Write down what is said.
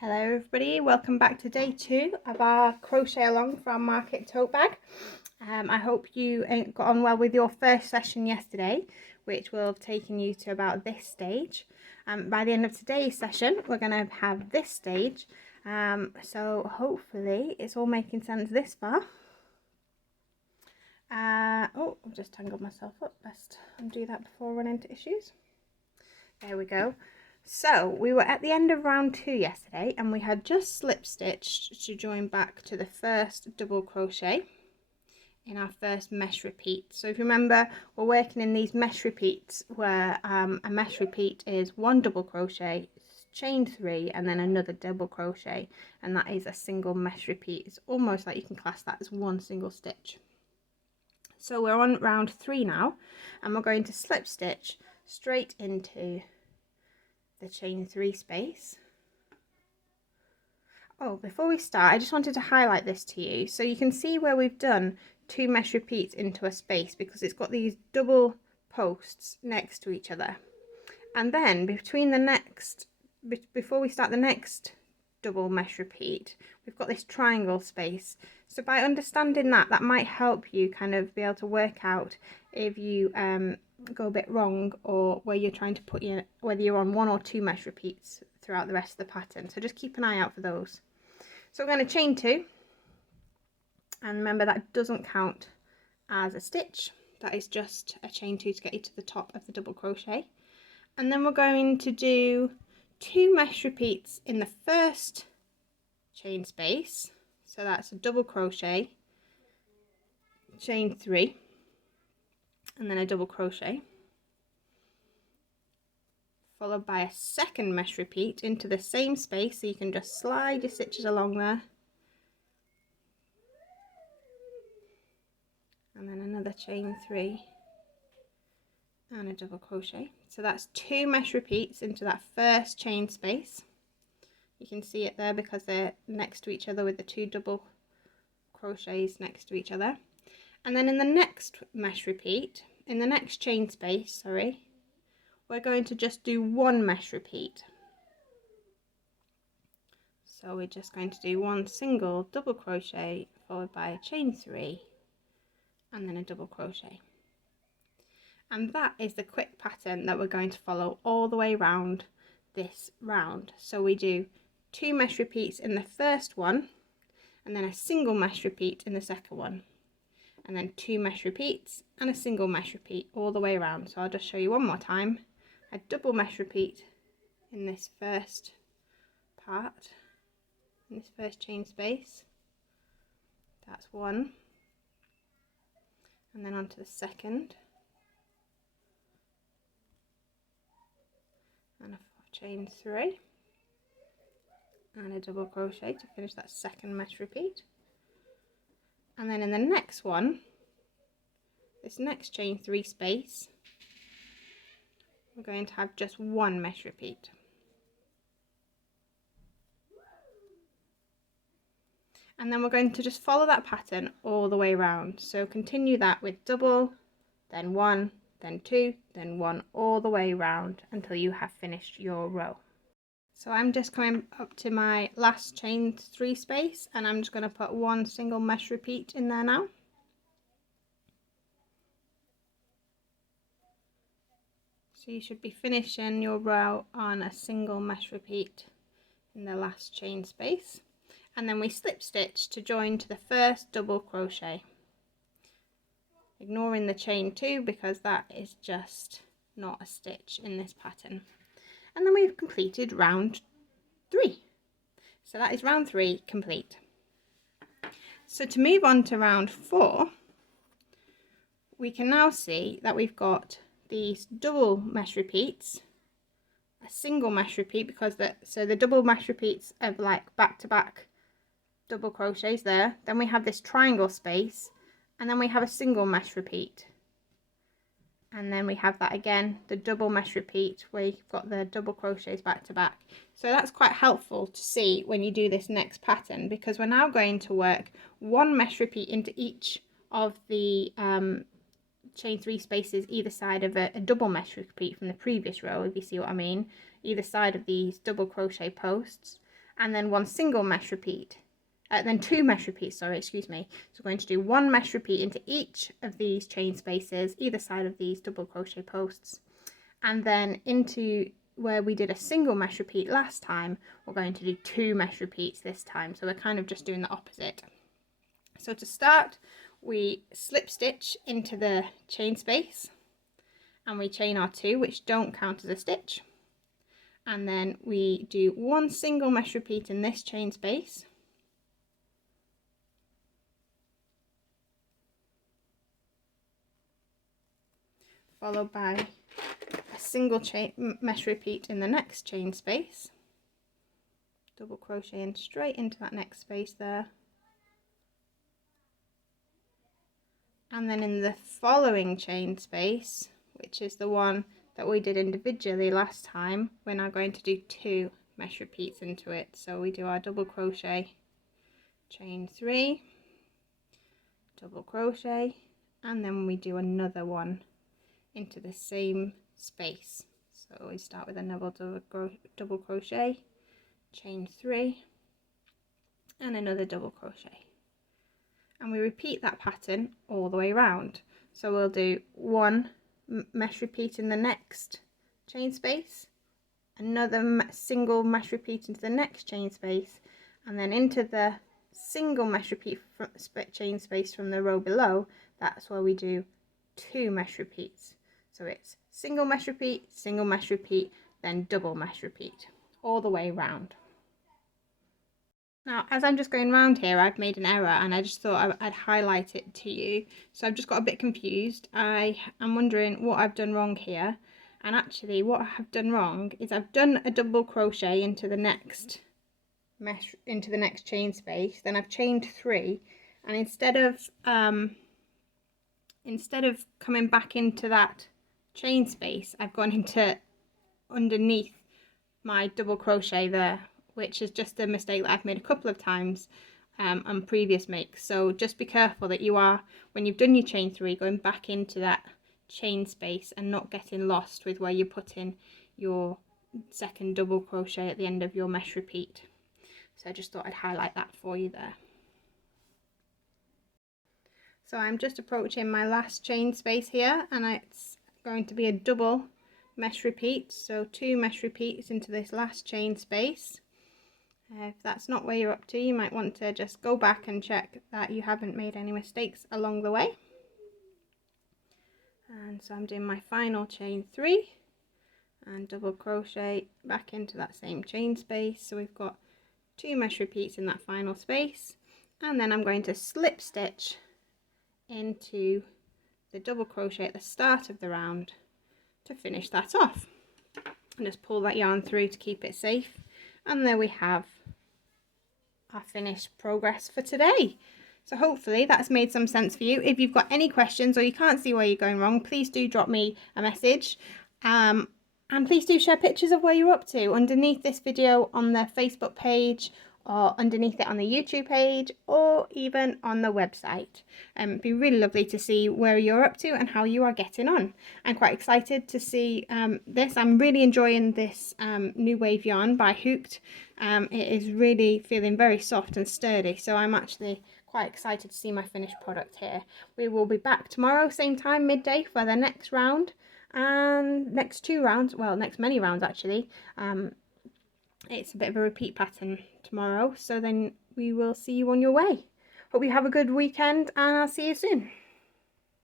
Hello everybody, welcome back to day 2 of our crochet along from Market Tote Bag. I hope you got on well with your first session yesterday, which will have taken you to about this stage. By the end of today's session we're going to have this stage, so hopefully it's all making sense this far. Oh, I've just tangled myself up, best undo that before I run into issues. There we go. So we were at the end of round 2 yesterday and we had just slip stitched to join back to the first double crochet in our first mesh repeat. So if you remember, we're working in these mesh repeats where a mesh repeat is 1 double crochet, chain 3 and then another double crochet, and that is a single mesh repeat. It's almost like you can class that as one single stitch. So we're on round 3 now and we're going to slip stitch straight into the chain 3 space. Oh, before we start, I just wanted to highlight this to you so you can see where we've done 2 mesh repeats into a space, because it's got these double posts next to each other, and then between the next, before we start the next double mesh repeat, we've got this triangle space. So by understanding that, that might help you kind of be able to work out if you go a bit wrong, or where you're trying to put in, whether you're on 1 or 2 mesh repeats throughout the rest of the pattern. So just keep an eye out for those. So we're going to chain 2, and remember that doesn't count as a stitch, that is just a chain 2 to get you to the top of the double crochet. And then we're going to do 2 mesh repeats in the first chain space, so that's a double crochet, chain 3 and then a double crochet, followed by a second mesh repeat into the same space, so you can just slide your stitches along there, and then another chain 3 and a double crochet. So that's 2 mesh repeats into that first chain space. You can see it there because they're next to each other with the 2 double crochets next to each other. And then in the next mesh repeat, in the next chain space, we're going to just do 1 mesh repeat. So we're just going to do 1 single double crochet followed by a chain 3 and then a double crochet. And that is the quick pattern that we're going to follow all the way around this round. So we do 2 mesh repeats in the first one, and then a single mesh repeat in the second one, and then 2 mesh repeats and a single mesh repeat all the way around. So I'll just show you one more time. A double mesh repeat in this first part, in this first chain space, that's 1, and then onto the second, and a chain 3 and a double crochet to finish that second mesh repeat. And then in the next one, this next chain 3 space, we're going to have just 1 mesh repeat. And then we're going to just follow that pattern all the way around. So continue that with double, then 1, then 2, then 1, all the way around until you have finished your row. So I'm just coming up to my last chain 3 space, and I'm just going to put 1 single mesh repeat in there now. So you should be finishing your row on a single mesh repeat in the last chain space, and then we slip stitch to join to the first double crochet, ignoring the chain 2 because that is just not a stitch in this pattern. And then we've completed round 3. So that is round 3 complete. So to move on to round 4, we can now see that we've got these double mesh repeats, a single mesh repeat, because the double mesh repeats of like back to back double crochets there, then we have this triangle space, and then we have a single mesh repeat, and then we have that again, the double mesh repeat where you've got the double crochets back to back. So that's quite helpful to see when you do this next pattern, because we're now going to work 1 mesh repeat into each of the chain 3 spaces either side of a double mesh repeat from the previous row, if you see what I mean, either side of these double crochet posts, and then one single mesh repeat. Then 2 mesh repeats, sorry, excuse me. So we're going to do 1 mesh repeat into each of these chain spaces, either side of these double crochet posts. And then into where we did a single mesh repeat last time, we're going to do 2 mesh repeats this time. So we're kind of just doing the opposite. So to start, we slip stitch into the chain space and we chain our 2, which don't count as a stitch. And then we do 1 single mesh repeat in this chain space. Followed by a single mesh repeat in the next chain space. Double crochet in straight into that next space there. And then in the following chain space, which is the one that we did individually last time, we're now going to do 2 mesh repeats into it. So we do our double crochet, chain 3, double crochet, and then we do another one into the same space. So we start with another double crochet, chain 3, and another double crochet. And we repeat that pattern all the way around. So we'll do 1 mesh repeat in the next chain space, another single mesh repeat into the next chain space, and then into the single mesh repeat chain space from the row below. That's where we do 2 mesh repeats. So it's single mesh repeat, then double mesh repeat, all the way round. Now, as I'm just going around here, I've made an error and I just thought I'd highlight it to you. So I've just got a bit confused. I am wondering what I've done wrong here. And actually what I have done wrong is I've done a double crochet into the next chain space. Then I've chained 3, and instead of coming back into that chain space, I've gone into underneath my double crochet there, which is just a mistake that I've made a couple of times on previous makes. So just be careful that you are, when you've done your chain 3, going back into that chain space and not getting lost with where you put in your second double crochet at the end of your mesh repeat. So I just thought I'd highlight that for you there. So I'm just approaching my last chain space here, and it's going to be a double mesh repeat. So 2 mesh repeats into this last chain space. If that's not where you're up to, you might want to just go back and check that you haven't made any mistakes along the way. And so I'm doing my final chain 3 and double crochet back into that same chain space. So we've got 2 mesh repeats in that final space, and then I'm going to slip stitch into the double crochet at the start of the round to finish that off. And just pull that yarn through to keep it safe. And there we have our finished progress for today. So hopefully that's made some sense for you. If you've got any questions or you can't see where you're going wrong, please do drop me a message. And please do share pictures of where you're up to underneath this video on the Facebook page, or underneath it on the YouTube page, or even on the website. It'd be really lovely to see where you're up to and how you are getting on. I'm quite excited to see this. I'm really enjoying this new wave yarn by Hooked. It is really feeling very soft and sturdy, so I'm actually quite excited to see my finished product here. We will be back tomorrow, same time, midday, for the next round, and next 2 rounds, well, next many rounds actually. It's a bit of a repeat pattern tomorrow, so then we will see you on your way. Hope you have a good weekend, and I'll see you soon.